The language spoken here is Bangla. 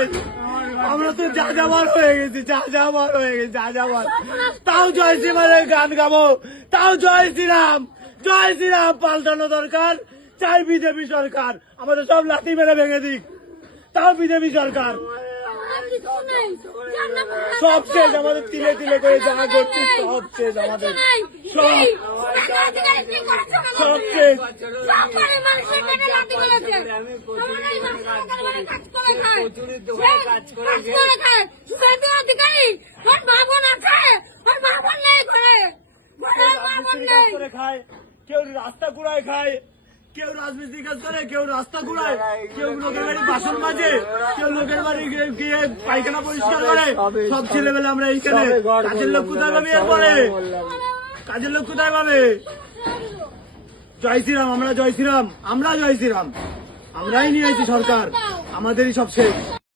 শেষ। আমরা তো যা যাবার হয়ে গেছি, যা যাবার হয়ে গেছি, যা যাবার। তাও জয় শ্রীরামের গান গাবো, তাও জয় শ্রীরাম, জয় শ্রীরাম। পাল্টানো দরকার, চাই বিজেপি সরকার আমাদের সব লাঠি মেরে ভেঙে দিক, তাও বিজেপি সরকার। সব শেষ আমাদের, তিলে তিলে করে জানা করছি, সব শেষ আমাদের, সব সব শেষ। খায় কেউ রাস্তা কুড়ায়, খায় কেউ রাজমিস্ত্রি কাজ করে, কেউ রাস্তা কুড়ায়, কেউ লোকের বাড়ি বাসন মাজে, কেউ লোকের বাড়ি গিয়ে পায়খানা পরিষ্কার করে। সব ছেলেবেলা আমরা এইখানে, কাজের লোক কোথায় পাবে? এরপরে কাজের লোক কোথায় পাবে? জয় শ্রীরাম, আমরা জয় শ্রীরাম, আমরা জয় শ্রীরাম। আমরাই নিয়েছি সরকার, আমাদেরই সব শেষ।